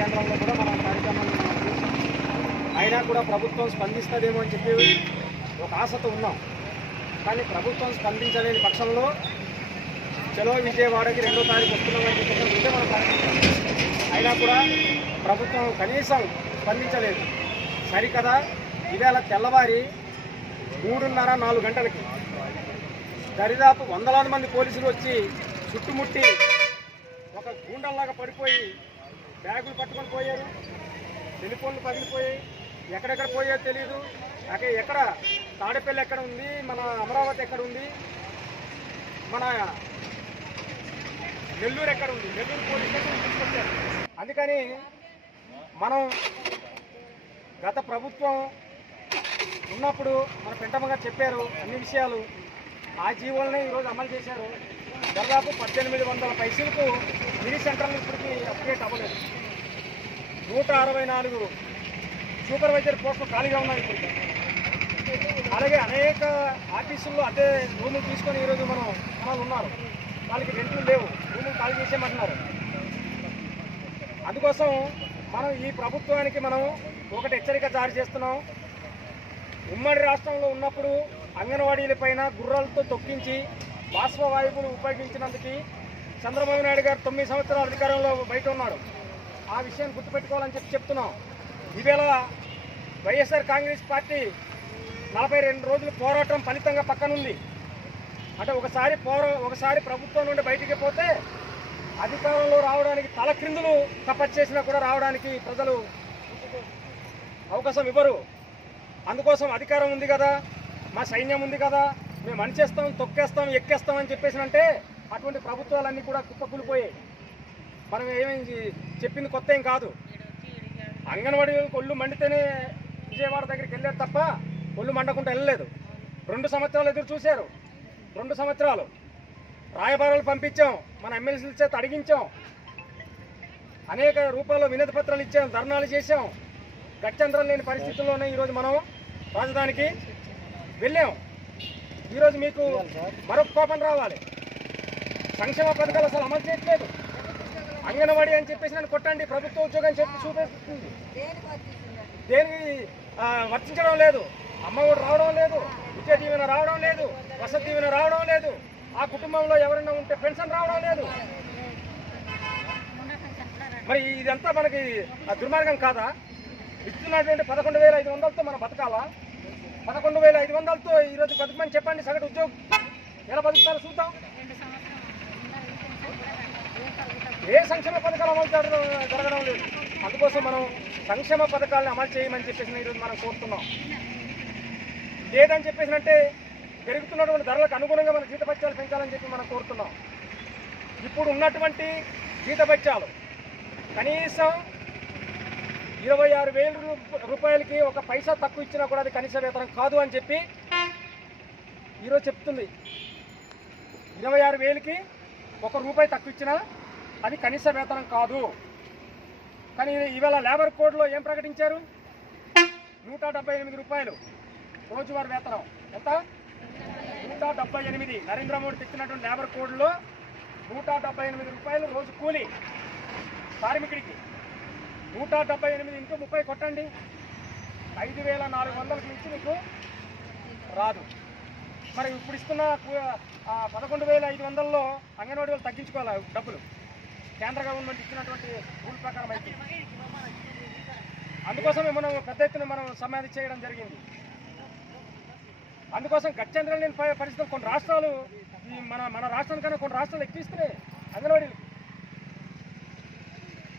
కేంద్రంలో కూడా మనం కార్యక్రమాలు చేసాం. అయినా కూడా ప్రభుత్వం స్పందిస్తుందేమో అని చెప్పి ఒక ఆశతో ఉన్నాం. కానీ ప్రభుత్వం స్పందించలేని పక్షంలో చలో విజయవాడకి 2వ తారీఖు వస్తున్నామని చెప్పేసి ఉంటే మనం కార్యక్రమం. అయినా కూడా ప్రభుత్వం కనీసం స్పందించలేదు. సరికదా ఇవాళ తెల్లవారి 3:30-4 గంటలకి దరిదాపు వందలాది మంది పోలీసులు వచ్చి చుట్టుముట్టి ఒక గూండల్లాగా పడిపోయి బ్యాగులు పట్టుకొని పోయారు, టెలిఫోన్లు పగిలిపోయాయి, ఎక్కడెక్కడ పోయాయో తెలియదు. ఎక్కడ తాడేపల్లి ఎక్కడ ఉంది, మన అమరావతి ఎక్కడ ఉంది, మన నెల్లూరు ఎక్కడ ఉంది, నెల్లూరు పోలీస్ స్టేషన్ తీసుకొచ్చారు. అందుకని మనం గత ప్రభుత్వం ఉన్నప్పుడు మన పెంటమ్మ గారు చెప్పారు అన్ని విషయాలు. ఆ జీవోలనే ఈరోజు అమలు చేశారు. దాదాపు 1800 పైసలకు మినీ సెంటర్లు ఇప్పటికీ అప్డేట్ అవ్వలేదు. 164 సూపర్వైజర్ పోస్టులు ఖాళీగా ఉన్నాయి ఇప్పుడు. అలాగే అనేక ఆఫీసుల్లో అదే రూములు తీసుకొని ఈరోజు మనం ఉన్నారు. వాళ్ళకి రెంట్లు లేవు, రూములు ఖాళీ చేసేయమంటున్నారు. అందుకోసం మనం ఈ ప్రభుత్వానికి మనం ఒకటి హెచ్చరిక జారీ చేస్తున్నాం. ఉమ్మడి రాష్ట్రంలో ఉన్నప్పుడు అంగన్వాడీల పైన గుర్రాలతో తొక్కించి బాష్పవాయువులు ఉపయోగించినందుకు చంద్రబాబు నాయుడు గారు 9 సంవత్సరాల అధికారంలో బయట ఉన్నాడు. ఆ విషయాన్ని గుర్తుపెట్టుకోవాలని చెప్తున్నాం. ఈవేళ వైఎస్ఆర్ కాంగ్రెస్ పార్టీ 42 రోజులు పోరాటం ఫలితంగా పక్కనుంది. అంటే ఒకసారి ప్రభుత్వం నుండి బయటికి పోతే అధికారంలో రావడానికి తలక్రిందులు తపస్సు చేసినా కూడా రావడానికి ప్రజలు అవకాశం ఇవ్వరు. అందుకోసం అధికారం ఉంది కదా, మా సైన్యం ఉంది కదా, మేము అణిచేస్తాం, తొక్కేస్తాం, ఎక్కేస్తాం అని చెప్పేసినంటే అటువంటి ప్రభుత్వాలన్నీ కూడా కుప్పకూలిపోయాయి. మనం ఏమేమి చెప్పింది కొత్త ఏం కాదు. అంగన్వాడీ ఒళ్ళు మండితేనే విజయవాడ దగ్గరికి వెళ్ళారు తప్ప ఒళ్ళు మండకుండా వెళ్ళలేదు. 2 సంవత్సరాలు ఎదురు చూశారు. 2 సంవత్సరాలు రాయబారాలు పంపించాం, మన ఎమ్మెల్సీల చేత అడిగించాం, అనేక రూపాల్లో వినతి పత్రాలు ఇచ్చాం, ధర్నాలు చేశాం. గత్యంతరం లేని పరిస్థితుల్లోనే ఈరోజు మనం రాజధానికి వెళ్ళాం. ఈరోజు మీకు మరొక కోపం రావాలి. సంక్షేమ పథకాలు అసలు అమలు చేయట్లేదు. అంగన్వాడీ అని చెప్పేసి నన్ను కొట్టండి, ప్రభుత్వ ఉద్యోగం చెప్పి చూపిస్తుంది, దేనికి వర్తించడం లేదు. అమ్మఒడి రావడం లేదు, విద్యా దీవెన రావడం లేదు, వసతి దీవెన రావడం లేదు, ఆ కుటుంబంలో ఎవరైనా ఉంటే పెన్షన్ రావడం లేదు. మరి ఇదంతా మనకి దుర్మార్గం కాదా? ఇస్తున్నటువంటి 11,500తో మనం బతకాలా? 11,500తో ఈరోజు బతుకమని చెప్పండి. సగటు ఉద్యోగం ఎలా బతుకుతారో చూద్దాం. ఏ సంక్షేమ పథకాలు అమలు జరగడం లేదు. అందుకోసం మనం సంక్షేమ పథకాలను అమలు చేయమని చెప్పేసి ఈరోజు మనం కోరుతున్నాం. లేదని చెప్పేసినంటే పెరుగుతున్నటువంటి ధరలకు అనుగుణంగా మన జీతభత్యాలు పెంచాలని చెప్పి మనం కోరుతున్నాం. ఇప్పుడు ఉన్నటువంటి జీతభత్యాలు కనీసం 26,000 రూపాయలకి ఒక పైసా తక్కువ ఇచ్చినా కూడా అది కనీస వేతనం కాదు అని చెప్పి ఈరోజు చెప్తుంది. 26,000కి ₹1 తక్కువ ఇచ్చినా అది కనీస వేతనం కాదు. కానీ ఇవాళ లేబర్ కోడ్లో ఏం ప్రకటించారు? ₹178 రోజువారీ వేతనం. ఎంత? 178. నరేంద్ర మోడీ తెచ్చినటువంటి లేబర్ కోడ్లో ₹178 రోజు కూలీ కార్మికుడికి. 178 ఇంటూ 30 కొట్టండి, 5,400 నుంచి మీకు రాదు. మరి ఇప్పుడు ఇస్తున్న 11,500లో అంగన్వాడీ వాళ్ళు తగ్గించుకోవాలి డబ్బులు. కేంద్ర గవర్నమెంట్ ఇచ్చినటువంటి రూల్ ప్రకారం అయితే. అందుకోసమే మనం పెద్ద ఎత్తున మనం సమాధి చేయడం జరిగింది. అందుకోసం గత్యంతరం లేని పరిస్థితులు కొన్ని రాష్ట్రాలు మన రాష్ట్రానికన్నా కొన్ని రాష్ట్రాలు ఎక్కిస్తున్నాయి అంగన్వాడీలు.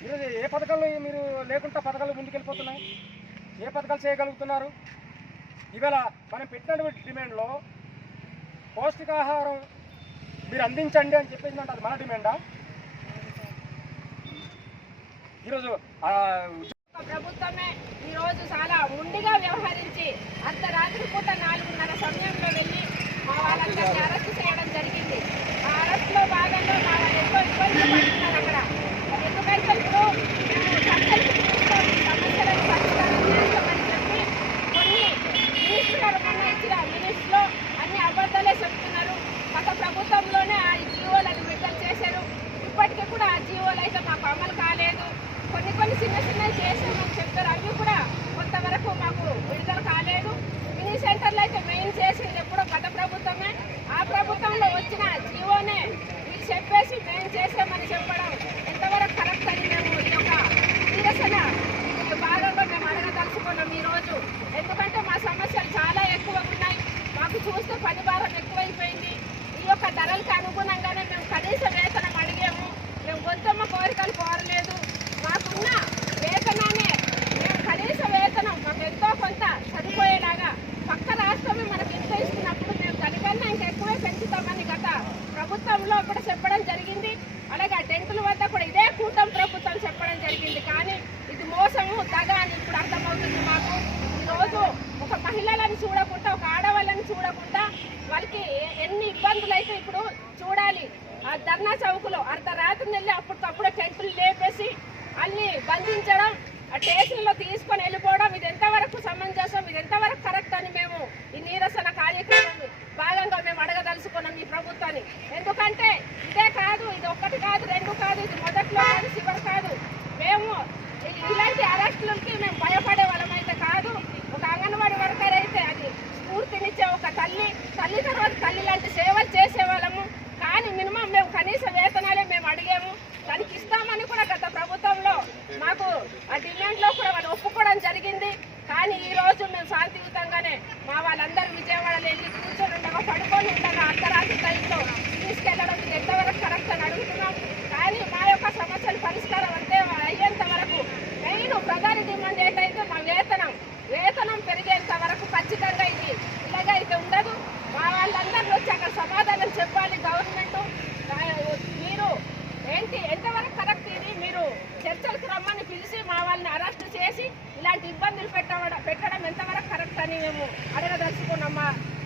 ఈరోజు ఏ పథకాలు మీరు లేకుండా పథకాలు ముందుకెళ్ళిపోతున్నాయి? ఏ పథకాలు చేయగలుగుతున్నారు? ఇవాళ మనం పెట్టినటువంటి డిమాండ్లో పౌష్టికాహారం మీరు అందించండి అని చెప్పేసి అంటే అది మన డిమాండా? ఈరోజు ప్రభుత్వమే ఈరోజు చాలా ముందుగా వ్యవహరించి అర్ధరాత్రి పూట 4:30 సమయంలో వెళ్ళి మా వాళ్ళందరినీ అరెస్ట్ చేయడం జరిగింది. ఆ అరెస్ట్లో భాగంగా మా వాళ్ళు ఎంతో ఇబ్బందులు పడుతున్నారు అక్కడ. ఎందుకంటే ఇప్పుడు మేము చర్చలకు తీసుకొని సమస్యలను పరిష్కారం చేస్తామని చెప్పి కొన్ని మినిస్టర్ మొన్న ఇచ్చిన మినిస్టర్లో అన్ని అబద్ధాలే చెప్తున్నారు. గత ప్రభుత్వంలోనే ఆ జీవోలను విడుదల చేశారు. ఇప్పటికీ కూడా ఆ జీవోలు అయితే మాకు అమలు కాలేదు. కొన్ని చిన్న వాళ్ళకి ఎన్ని ఇబ్బందులు అయితే ఇప్పుడు చూడాలి. ఆ ధర్నా చౌకులో అర్ధరాత్రి వెళ్ళి అప్పటికప్పుడే టెంటులు లేపేసి అన్ని బంధించడం, ఆ స్టేషన్లో తీసుకొని వెళ్ళిపోవడం, ఇది ఎంతవరకు సమంజసం, ఇది ఎంతవరకు కరెక్ట్ అని మేము ఈ నిరసన కార్యక్రమం భాగంగా మేము అడగదలుచుకున్నాం ఈ ప్రభుత్వాన్ని. ఎందుకంటే ఇదే కాదు, ఇది ఒక్కటి కాదు, రెండు కాదు, ఇది మొదట్లో కాదు, చివరి కాదు. మేము ఇలాంటి అరెస్టులకి మేము భయపడే వాళ్ళమైతే కాదు. ఒక అంగన్వాడీ వర్కర్ అయితే అది స్ఫూర్తినిచ్చే ఒక తల్లి తర్వాత తల్లి లాంటి సేవలు చేసేవాళ్ళము. కానీ మినిమం మేము కనీస వేతనాలే మేము అడిగాము. దానికి ఇస్తామని కూడా గత ప్రభుత్వంలో మాకు ఆ డిమాండ్లో కూడా వాళ్ళు ఒప్పుకోవడం జరిగింది. కానీ ఈ రోజు మేము శాంతియుతంగానే మా వాళ్ళందరూ విజయవాడలో వెళ్ళి కూర్చొని ఉండగా, పడుకొని ఉండగా అర్ధరాత్రి టైంలో తీసుకెళ్లడం ఇది ఎంతవరకు కరెక్ట్ అని అడుగుతున్నాం. కానీ మా యొక్క సమస్యలు పరిష్కారం అంటే అయ్యేంత వరకు మెయిన్ ప్రధాన డిమాండ్ ఏంటంటే మా వేతనం పెరిగేంత వరకు ఖచ్చితంగా ఇది ఇలాగైతే ఉండదు. మా వాళ్ళందరూ వచ్చి అక్కడ సమాధానం చెప్పాలి. గవర్నమెంట్ మీరు ఏంటి ఎంతవరకు కరెక్ట్, ఇది మీరు చర్చలకు రమ్మని పిలిచి మా వాళ్ళని అరెస్ట్ చేసి ఇలాంటి ఇబ్బందులు పెట్టడం ఎంతవరకు కరెక్ట్ అని మేము అడగదలుచుకున్నాం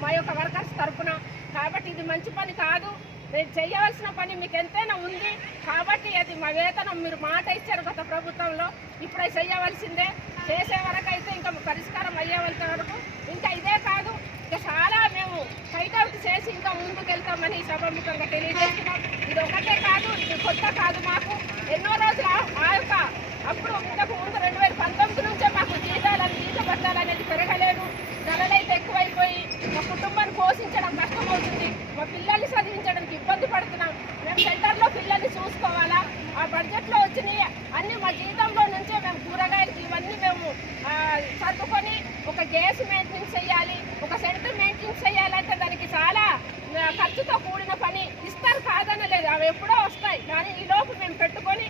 మా యొక్క వర్కర్స్ తరఫున. కాబట్టి ఇది మంచి పని కాదు. నేను చేయవలసిన పని మీకు ఎంతైనా ఉంది కాబట్టి అది మా వేతనం మీరు మాట ఇచ్చారు గత ప్రభుత్వంలో, ఇప్పుడే చేయవలసిందే. చేసే వరకు అయితే ఇంకా పరిష్కారం అయ్యేంత వరకు ఇంకా ఇదే కాదు, ఇంకా చాలా మేము ఫైట్ అవుట్ చేసి ఇంకా ముందుకు వెళ్తామని సభాముఖంగా తెలియజేస్తున్నాం. ఇది ఒకటే కాదు, ఇది కొత్త కాదు. మాకు ఎన్నో రోజులు ఆ యొక్క అప్పుడు ఇంతకు ముందు 2019 నుంచే మాకు జీతభత్యాలు అనేది పెరగలేదు. ధరలైతే ఎక్కువైపోయి మా కుటుంబాన్ని పోషించడం కష్టమవుతుంది. మా పిల్లల్ని చదివించడానికి ఇబ్బంది పడుతున్నాం. మేము సెంటర్లో పిల్లల్ని చూసుకోవాలా, ఆ బడ్జెట్లో వచ్చినాయి అన్ని మా జీతంలో నుంచే మేము కూరగాయలు ఇవన్నీ మేము సర్దుకొని ఒక గ్యాస్ మెయింటెనెన్స్ చేయాలి, ఒక సెంటర్ మెయింటెనెన్స్ చేయాలంటే దానికి చాలా ఖర్చుతో కూడిన పని. ఇస్తారు కాదనలేదు, అవి ఎప్పుడో వస్తాయి. కానీ ఈ లోపు మేము పెట్టుకొని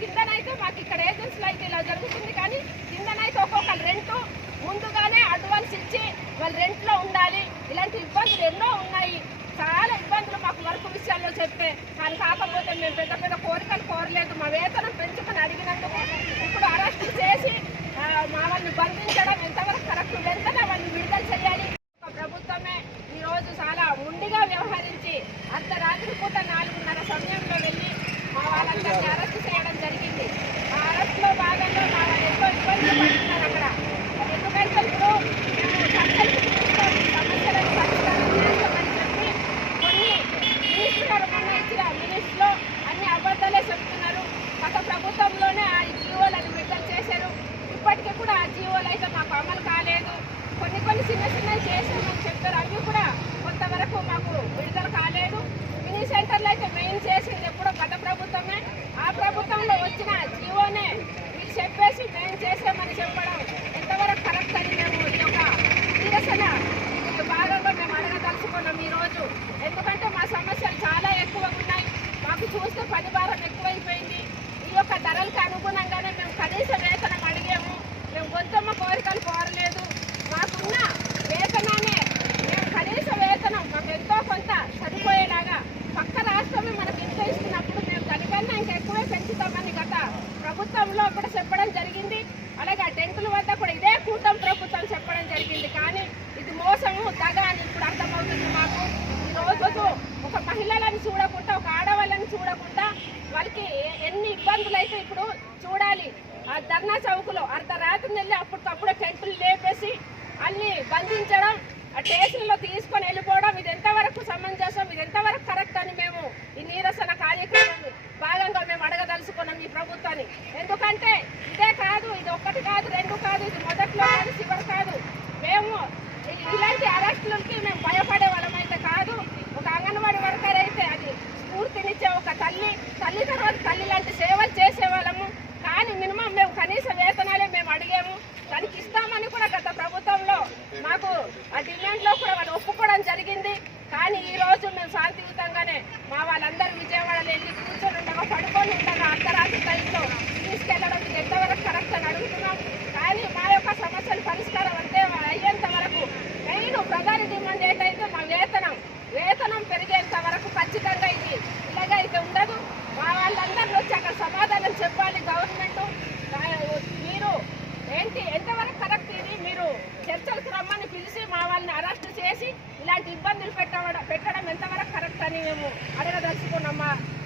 కిందనైతే మాకు ఇక్కడ ఏజెన్సీలో అయితే ఇలా జరుగుతుంది. కానీ కిందనైతే ఒక్కొక్క రెంట్ ముందుగానే అడ్వాన్స్ ఇచ్చి వాళ్ళు రెంట్లో ఉండాలి. ఇలాంటి ఇబ్బందులు ఎన్నో ఉన్నాయి, చాలా ఇబ్బందులు మాకు వర్క్ విషయాల్లో చెప్తే. కానీ కాకపోతే మేము పెద్ద కోరికలు కోరలేదు. మా వేతనం పెంచుకొని అడిగినందుకు ఇప్పుడు అరెస్ట్ చేసి మా వాళ్ళని బంధించడం ఎంతవరకు కరెక్ట్, వెంటనే వాళ్ళని విడుదల చేయాలి. ప్రభుత్వమే ఈరోజు చాలా ముండిగా వ్యవహరించి అర్ధరాత్రి పూట 4:30 సమయంలో వెళ్ళి మా వాళ్ళందరినీ అరెస్ట్ చేయడం జరిగింది. ఆ అరెస్ట్లో భాగంగా మా వాళ్ళు ఎంతో ఇబ్బందులు పడుతున్నారు అక్కడ. ఎందుకంటే ఇప్పుడు మేము చర్చలకు తీసుకొని సమస్యలను పరిష్కారం చేస్తామని చెప్పి కొన్ని మినిస్టర్ మొన్న ఇచ్చిన మినిస్ట్లో అన్ని అబద్ధాలే చెప్తున్నారు. గత ప్రభుత్వంలోనే ఆ జీవోలను విడుదల చేశారు. ఇప్పటికీ కూడా ఆ జీవోలు అయితే మాకు అమలు కాలేదు. కొన్ని చిన్నవి చేసామని చెప్పారు, అవి కూడా కొంతవరకు మాకు విడుదల కాలేదు. మినీ సెంటర్లు అయితే మెయిన్ చేసింది ఎప్పుడో గత ప్రభుత్వమే. ఆ ప్రభుత్వంలో వచ్చిన జీవోనే వీళ్ళు చెప్పేసి మేము చేసామని చెప్పడం ఎంతవరకు కరెక్ట్ అని మేము ఈ యొక్క నిరసన భాగంగా మేము అడగదలుచుకున్నాం ఈరోజు. ఎందుకంటే మా సమస్యలు చాలా ఎక్కువగా ఉన్నాయి. మాకు చూస్తే పని భారం ఎక్కువైపోయింది. ఈ యొక్క ధరలకు అనుగుణంగానే మేము కనీస వేతనం అడిగాము. మేము గొంతమ్మ కోరికలు కోరలేదు. మాకున్న వేతనాన్ని మేము కనీస వేతనం మాకు ఎంతో కొంత సరిపోయేలాగా పక్క రాష్ట్రమే మనకు ఇంత ఇస్తున్నప్పుడు మేము దానికన్నా ఇంకా ఎక్కువే పెంచుతామని గత ప్రభుత్వంలో కూడా చెప్పడం జరిగింది. అలాగే టెంటుల వద్ద కూడా ఇదే కూటమి ప్రభుత్వం చెప్పడం జరిగింది. కానీ ఇది మోసము, దగ అని ఇప్పుడు అర్థమవుతుంది మాకు. ఈ రోజు ఒక మహిళలను చూడకుండా, ఒక ఆడవాళ్ళని చూడకుండా వాళ్ళకి ఎన్ని ఇబ్బందులు అయితే ఇప్పుడు చూడాలి. ఆ ధర్నా చౌకులో అర్ధరాత్రి వెళ్ళి అప్పటికప్పుడే టెంటులు లేపేసి అన్ని బంధించడం, ఆ స్టేషన్లో తీసుకొని వెళ్ళిపోవడం, ఇది ఎంతవరకు సమంజసం, ఇది ఎంతవరకు కరెక్ట్ అని మేము ఈ నిరసన కార్యక్రమం భాగంగా మేము అడగదలుచుకున్నాం ఈ ప్రభుత్వాన్ని. ఎందుకంటే ఇదే కాదు, ఇది ఒక్కటి కాదు, రెండు కాదు, ఇది మొదట్లో కాదు, చివరి కాదు. మేము ఇలాంటి అరెస్టులకి మేము భయపడే వాళ్ళమైతే కాదు. ఒక అంగన్వాడీ వర్కర్ అయితే అది స్ఫూర్తినిచ్చే ఒక తల్లి తర్వాత తల్లి లాంటి సేవలు చేసేవాళ్ళము. కానీ మినిమం మేము కనీస వేతనాలే మేము అడిగాము. దానికి ఇస్తామని కూడా గత ప్రభుత్వంలో మాకు ఆ డిమాండ్లో కూడా వాళ్ళు ఒప్పుకో పెట్టడం ఎంతవరకు కరెక్ట్ అని మేము అడగదలుచుకున్నాం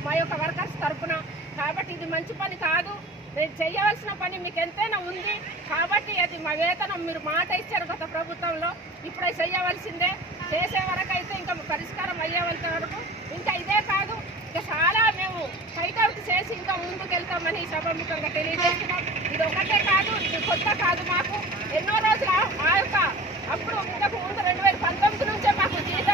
మా యొక్క వర్కర్స్ తరఫున. కాబట్టి ఇది మంచి పని కాదు. నేను చేయవలసిన పని మీకు ఎంతైనా ఉంది కాబట్టి అది మా వేతనం మీరు మాట ఇచ్చారు గత ప్రభుత్వంలో, ఇప్పుడే చేయవలసిందే. చేసే వరకు అయితే ఇంకా పరిష్కారం అయ్యేంత వరకు ఇంకా ఇదే కాదు, ఇంకా చాలా మేము ఫైట్ అవుట్ చేసి ఇంకా ముందుకు వెళ్తామని సభాముఖంగా తెలియజేస్తున్నాం. ఇది ఒకటే కాదు, ఇది కొత్త కాదు. మాకు ఎన్నో రోజులు ఆ యొక్క అప్పుడు ఇంతకు ముందు 2019 నుంచే మాకు జీత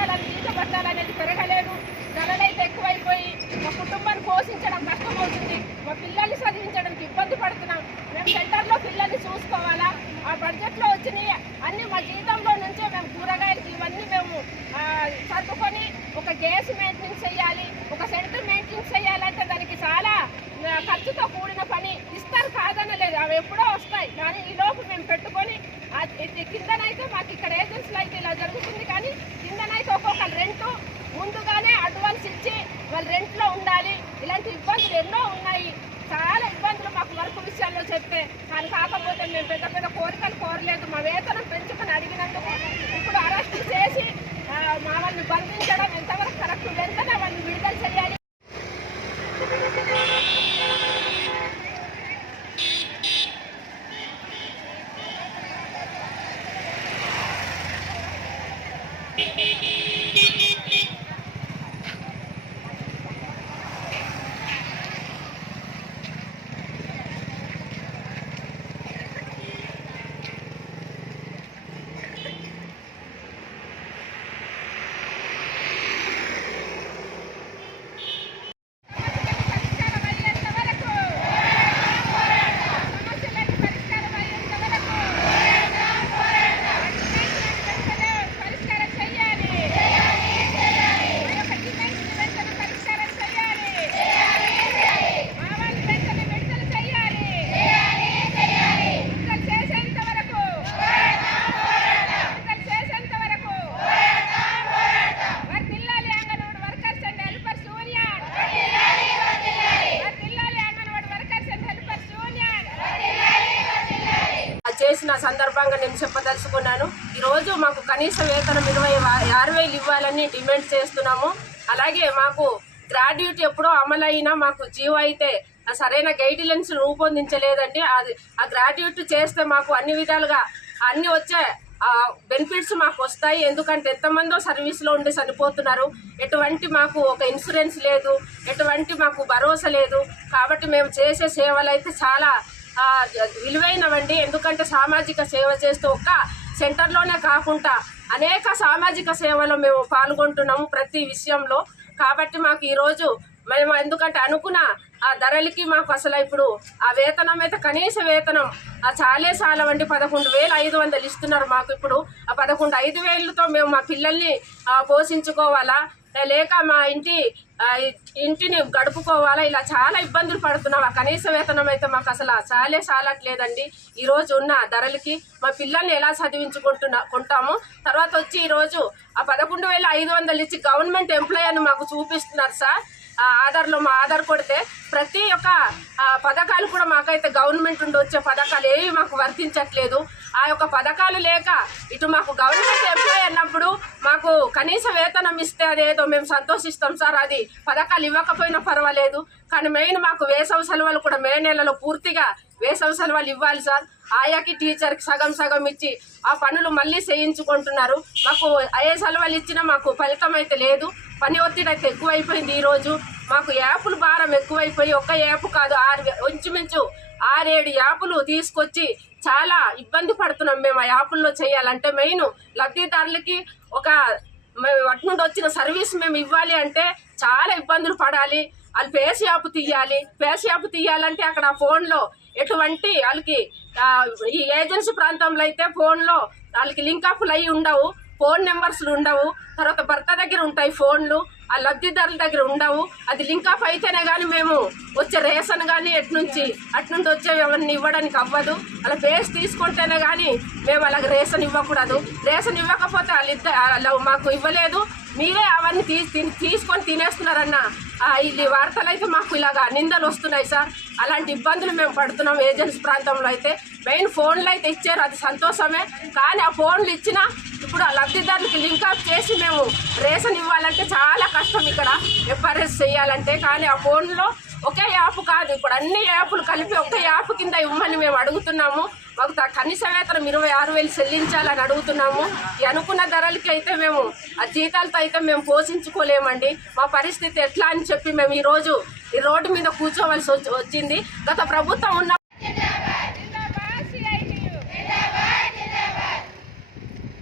బత్తాలు అనేది పెరగలేదు. ధరలైతే ఎక్కువైపోయి మా కుటుంబాన్ని పోషించడం కష్టమవుతుంది. మా పిల్లల్ని చదివించడానికి ఇబ్బంది పడుతున్నాం. మేము సెంటర్లో పిల్లల్ని చూసుకోవాలా, ఆ బడ్జెట్లో వచ్చినాయి అన్ని మా జీతంలో నుంచే మేము కూరగాయలకి ఇవన్నీ మేము సర్దుకొని ఒక గ్యాస్ మెయింటెనెన్స్ చేయాలి, ఒక సెంటర్ మెయింటెనెన్స్ చేయాలంటే దానికి చాలా ఖర్చుతో కూడిన పని. ఇస్తారు కాదనలేదు, అవి ఎప్పుడో వస్తాయి. కానీ ఈ లోపు మేము పెట్టుకొని కిందనైతే మాకు ఇక్కడ ఏజెన్సీలో అయితే ఇలా జరుగుతుంది. కానీ కిందనైతే ఒక్కొక్కరు రెంటు ముందుగానే అడ్వాన్స్ ఇచ్చి వాళ్ళు రెంట్లో ఉండాలి. ఇలాంటి ఇబ్బందులు ఎన్నో ఉన్నాయి, చాలా ఇబ్బందులు మాకు వర్క్ విషయాల్లో చెప్తే. కానీ కాకపోతే మేము పెద్ద పెద్ద కోరికలు కోరలేదు. మా వేతనం పెంచుకొని అడిగినందుకు ఇప్పుడు అరెస్ట్ చేసి మా వాళ్ళని బంధించడం ఎంతవరకు కరెక్ట్? వెంటనే వాళ్ళని విడుదల చేయాలి. చేసిన సందర్భంగా నేను చెప్పదలుచుకున్నాను. ఈరోజు మాకు కనీస వేతనం 26,000 ఇవ్వాలని డిమాండ్ చేస్తున్నాము. అలాగే మాకు గ్రాడ్యుయేట్ ఎప్పుడో అమలైనా మాకు జీవో అయితే సరైన గైడ్లైన్స్ రూపొందించలేదండి. ఆ గ్రాడ్యుయేట్ చేస్తే మాకు అన్ని విధాలుగా అన్ని వచ్చే బెనిఫిట్స్ మాకు వస్తాయి. ఎందుకంటే ఎంతమందో సర్వీస్లో ఉండి చనిపోతున్నారు. ఎటువంటి మాకు ఒక ఇన్సూరెన్స్ లేదు, ఎటువంటి మాకు భరోసా లేదు. కాబట్టి మేము చేసే సేవలు అయితే చాలా విలువైనవండి. ఎందుకంటే సామాజిక సేవ చేస్తూ ఒక్క సెంటర్లోనే కాకుండా అనేక సామాజిక సేవలో మేము పాల్గొంటున్నాము ప్రతి విషయంలో. కాబట్టి మాకు ఈరోజు మేము ఎందుకంటే అనుకున్న ఆ ధరలకి మాకు అసలు ఇప్పుడు ఆ వేతనం అయితే కనీస వేతనం చాలేసాలవండి. 11,500 ఇస్తున్నారు మాకు. ఇప్పుడు ఆ 11,500తో మేము మా పిల్లల్ని పోషించుకోవాలా, లేక మా ఇంటిని గడుపుకోవాలా, ఇలా చాలా ఇబ్బందులు పడుతున్నాం. ఆ కనీస వేతనం అయితే మాకు అసలు చాలట్లేదండి. ఈరోజు ఉన్న ధరలకి మా పిల్లల్ని ఎలా చదివించుకుంటాము. తర్వాత వచ్చి ఈరోజు ఆ 11,500 ఇచ్చి గవర్నమెంట్ ఎంప్లాయీ అని మాకు చూపిస్తున్నారు సార్. ఆధార్లో మా ఆధార్ కొడితే ప్రతి ఒక్క పథకాలు కూడా మాకైతే గవర్నమెంట్ నుండి వచ్చే పథకాలు ఏవి మాకు వర్తించట్లేదు. ఆ యొక్క పథకాలు లేక ఇటు మాకు గవర్నమెంట్ ఎంప్లాయీ అన్నప్పుడు మాకు కనీస వేతనం ఇస్తే అదేదో మేము సంతోషిస్తాం సార్. అది పథకాలు ఇవ్వకపోయినా పర్వాలేదు. కానీ మెయిన్ మాకు వేసవి సెలవులు కూడా మే నెలలో పూర్తిగా వేసవి సెలవులు ఇవ్వాలి సార్. ఆయాకి టీచర్కి సగం ఇచ్చి ఆ పనులు మళ్ళీ చేయించుకుంటున్నారు. మాకు అయ్యే సెలవులు ఇచ్చినా మాకు ఫలితం అయితే లేదు. పని ఒత్తిడి అయితే ఎక్కువైపోయింది. ఈరోజు మాకు యాపుల భారం ఎక్కువైపోయి ఒక్క యాపు కాదు ఇంచుమించు 6-7 యాపులు తీసుకొచ్చి చాలా ఇబ్బంది పడుతున్నాం మేము. ఆ యాపుల్లో చేయాలంటే మెయిన్ లబ్ధిదారులకి ఒక వాటి నుండి వచ్చిన సర్వీస్ మేము ఇవ్వాలి అంటే చాలా ఇబ్బందులు పడాలి. వాళ్ళు పేస్ యాప్ తీయాలంటే అక్కడ ఫోన్లో ఎటువంటి వాళ్ళకి ఈ ఏజెన్సీ ప్రాంతంలో అయితే ఫోన్లో వాళ్ళకి లింకప్లు అయ్యి ఉండవు, ఫోన్ నెంబర్స్లు ఉండవు. తర్వాత భర్త దగ్గర ఉంటాయి ఫోన్లు, ఆ లబ్ధిదారుల దగ్గర ఉండవు. అది లింకప్ అయితేనే కానీ మేము వచ్చే రేషన్ కానీ అటు నుండి వచ్చే ఎవరిని ఇవ్వడానికి అవ్వదు. అలా పేస్ తీసుకుంటేనే కానీ మేము అలాగ రేషన్ ఇవ్వకూడదు. రేషన్ ఇవ్వకపోతే వాళ్ళు మాకు ఇవ్వలేదు, మీరే అవన్నీ తీసుకొని తినేస్తున్నారన్న ఈ వార్తలు అయితే మాకు ఇలాగా నిందలు వస్తున్నాయి సార్. అలాంటి ఇబ్బందులు మేము పడుతున్నాం ఏజెన్సీ ప్రాంతంలో అయితే. మెయిన్ ఫోన్లు అయితే ఇచ్చారు, అది సంతోషమే. కానీ ఆ ఫోన్లు ఇచ్చినా ఇప్పుడు ఆ లబ్ధిదారులకి లింకప్ చేసి మేము రేషన్ ఇవ్వాలంటే చాలా కష్టం ఇక్కడ ఎఫ్ఆర్ఎస్ చేయాలంటే. కానీ ఆ ఫోన్లో ఒకే యాప్ కాదు, ఇప్పుడు అన్ని యాప్లు కలిపి ఒకే యాప్ కింద ఇవ్వమని మేము అడుగుతున్నాము. మాకు కనీస వేతనం 26,000 చెల్లించాలని అడుగుతున్నాము. ఈ అనుకున్న ధరలకి అయితే మేము ఆ జీతాలతో అయితే మేము పోషించుకోలేమండి. మా పరిస్థితి ఎట్లా అని చెప్పి మేము ఈ రోడ్డు మీద కూర్చోవలసి వచ్చింది. గత ప్రభుత్వం ఉన్న